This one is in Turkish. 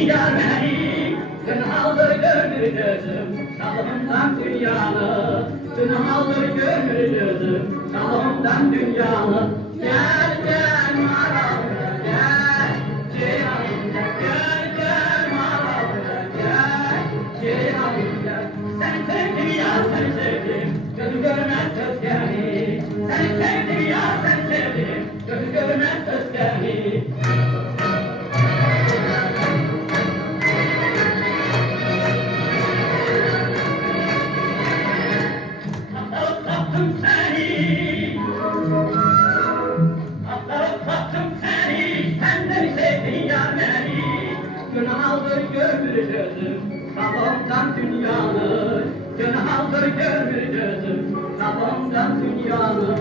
sevdiğin yar beni, tınhaldır gönül gözüm, şalımdan dünyanı, tınhaldır gönül gözüm, şalımdan dünyanı. Gel gel maravda gel, ceylanımda gel gel maravda gel, ceylanımda. Sen sevdim ya sen sevdim, göz görmez özgeni. Sen sevdim ya sen sevdim, göz görmez özgeni. Atlattım seni, atlattım seni, sen de mi sevdin yar beni? Günah aldır gönül gözüm, kafamdan dünyanı. Günah aldır gönül gözüm, kafamdan dünyanı.